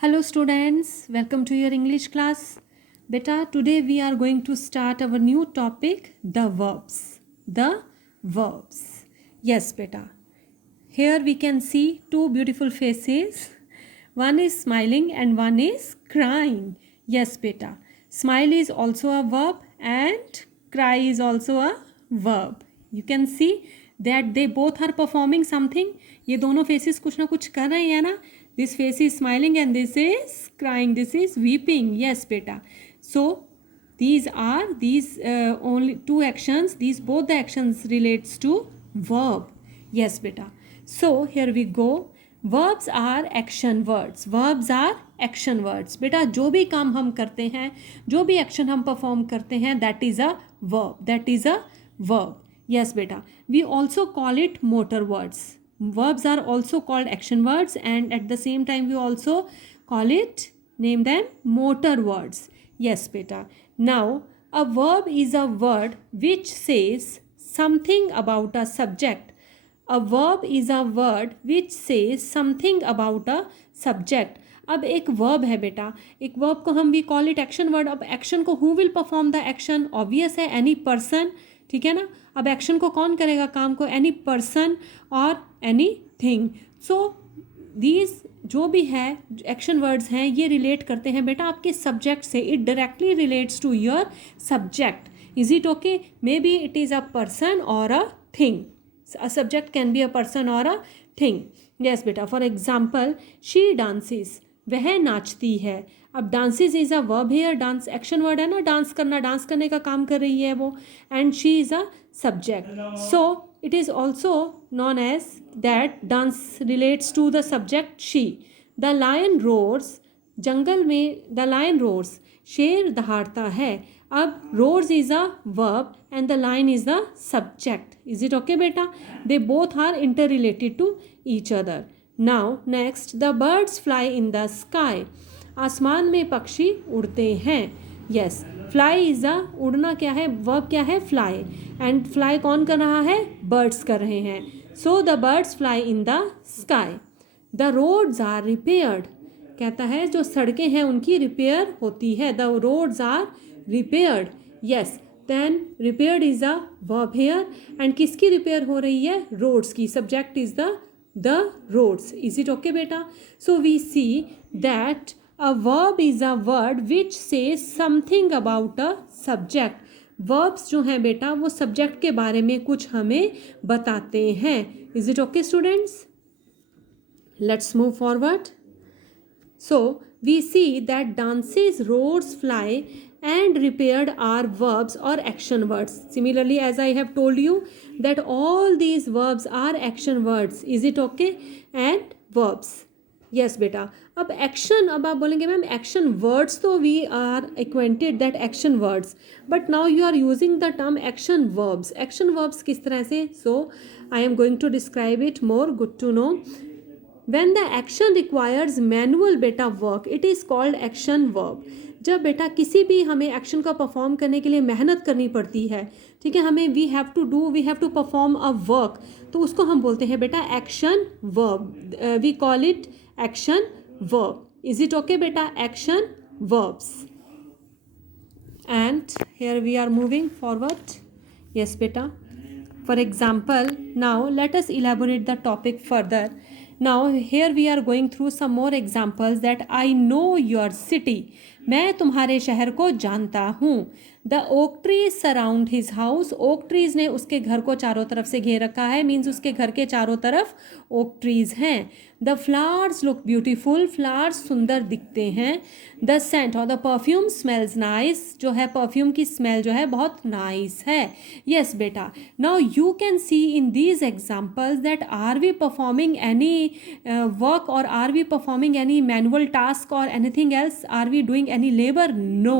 Hello students, welcome to your English class. Beta, today we are going to start our new topic, the verbs. The verbs. Yes, beta. Here we can see two beautiful faces. One is smiling and one is crying. Yes, beta. Smile is also a verb and cry is also a verb. You can see that they both are performing something. ये दोनों faces कुछ ना कुछ कर रहे हैं ना. This face is smiling and this is crying. This is weeping. Yes, beta. So these only two actions. These both the actions relates to verb. Yes, beta. So here we go. Verbs are action words. Verbs are action words. बेटा जो भी काम हम करते हैं, जो भी action हम परफॉर्म करते हैं, that is a verb. That is a verb. Yes, beta. We also call it motor words. Verbs are also called action words, and at the same time we also name them motor words. Yes, beta. Now a verb is a word which says something about a subject. A verb is a word which says something about a subject. अब एक verb है बेटा, एक verb को हम we call it action word. अब action को who will perform the action? Obvious है, एनी पर्सन. ठीक है ना. अब एक्शन को कौन करेगा, काम को? एनी पर्सन और एनी थिंग. सो दीज जो भी है एक्शन वर्ड्स हैं, ये रिलेट करते हैं बेटा आपके सब्जेक्ट से. It directly relates to your subject. Is it okay? Maybe it is a person और a thing. A subject can be a person or a thing. Yes beta. For example, she dances. वह नाचती है. अब dances is a verb here. Dance action word है ना. Dance करना, dance करने का काम कर रही है वो. And she is a subject. So it is also known as that dance relates to the subject she. The lion roars. जंगल में the lion roars. शेर दहाड़ता है. अब roars is a verb and the lion is the subject. Is it okay beta? They both are interrelated to each other. Now next, the birds fly in the sky. आसमान में पक्षी उड़ते हैं. Yes, fly is a उड़ना क्या है, verb क्या है, fly. And fly कौन कर रहा है? Birds कर रहे हैं. So the birds fly in the sky. The roads are repaired. कहता है जो सड़कें हैं उनकी रिपेयर होती है. The roads are repaired. Yes, then repaired is a verb here. And किसकी रिपेयर हो रही है? रोड्स की. Subject is the roads. Is it okay बेटा? So we see that a verb is a word which says something about a subject. Verbs जो हैं बेटा वो सब्जेक्ट के बारे में कुछ हमें बताते हैं. Is it okay students? Let's move forward. So we see that dances, roars, fly and repaired are verbs or action words. Similarly, as I have told you that all these verbs are action words. Is it okay? And verbs. Yes beta. अब action, अब आप बोलेंगे ma'am action words तो we are acquainted that action words. But now you are using the term action verbs. Action verbs किस तरह से? So I am going to describe it more. Good to know. When the action requires manual beta work, it is called action verb. जब बेटा किसी भी हमें action का perform करने के लिए मेहनत करनी पड़ती है, ठीक है, हमें we have to perform a work, तो उसको हम बोलते हैं बेटा action verb. We call it action verb. Is it okay बेटा? Action verbs. And here we are moving forward. Yes बेटा. For example, now let us elaborate the topic further. Now here we are going through some more examples that I know your city. मैं तुम्हारे शहर को जानता हूँ. The oak trees surround his house. Oak trees ने उसके घर को चारों तरफ से घेर रखा है. मीन्स उसके घर के चारों तरफ oak trees हैं. The flowers look beautiful. Flowers सुंदर दिखते हैं. The scent और the perfume smells nice. जो है परफ्यूम की स्मेल जो है बहुत नाइस है. Yes बेटा. Now you can see in these examples that are we performing any work or are we performing any manual task or anything else? Are we doing any labor? No.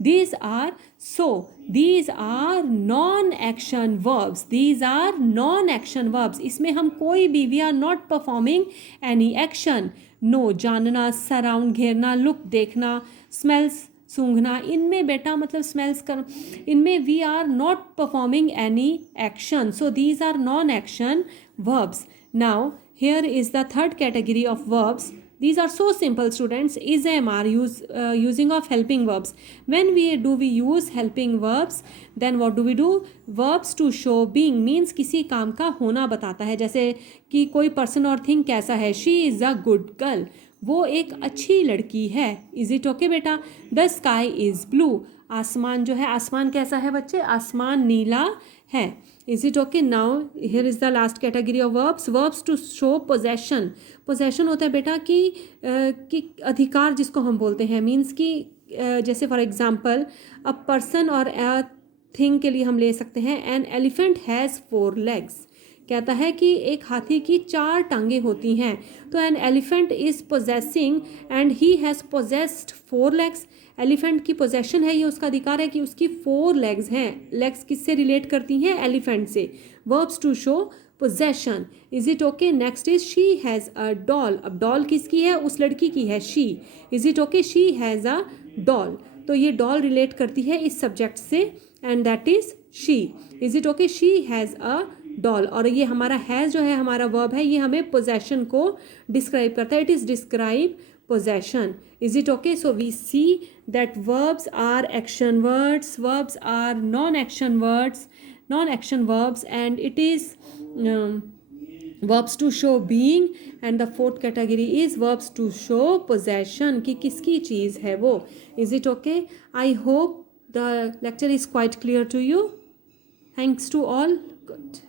These are non-action verbs. These are non-action verbs. इसमें हम कोई भी we are not performing any action. No. जानना, surround घेरना, look देखना, smells सूंघना, इनमें बेटा मतलब smells कर, इनमें we are not performing any action. So these are non action verbs. Now here is the third category of verbs. These are so simple, students. Is, am, are, using of helping verbs. When we use helping verbs, then what do? Verbs to show being means किसी काम का होना बताता है. जैसे कि कोई person और thing कैसा है. She is a good girl. वो एक अच्छी लड़की है. Is it okay बेटा? The sky is blue. आसमान जो है, आसमान कैसा है बच्चे? आसमान नीला है. Is it okay? Now here is the last category of verbs. Verbs to show possession. Possession होता है बेटा कि अधिकार जिसको हम बोलते हैं. मीन्स कि जैसे फॉर एग्जाम्पल अ पर्सन और अ थिंग के लिए हम ले सकते हैं. An elephant has 4 legs. कहता है कि एक हाथी की 4 टांगें होती हैं. तो an elephant is possessing and he has possessed 4 legs. Elephant की पोजेशन है, ये उसका अधिकार है कि उसकी 4 legs हैं. लेग्स किससे रिलेट करती हैं? एलिफेंट से. Verbs to show possession. Is it okay? Next is she has a doll. अब डॉल किसकी है? उस लड़की की है, she. Is it okay? She has a doll. तो ये डॉल रिलेट करती है इस सब्जेक्ट से and that is she. Is it okay? She has a doll. और ये हमारा हैज़ जो है हमारा वर्ब है, ये हमें पोजेशन को डिस्क्राइब करता है. It is describe possession. Is it okay? So we see that verbs are action words, verbs are non-action words, non-action verbs, and it is verbs to show being, and the fourth category is verbs to show possession कि किसकी चीज़ है वो. Is it okay? I hope the lecture is quite clear to you. Thanks to all. Good.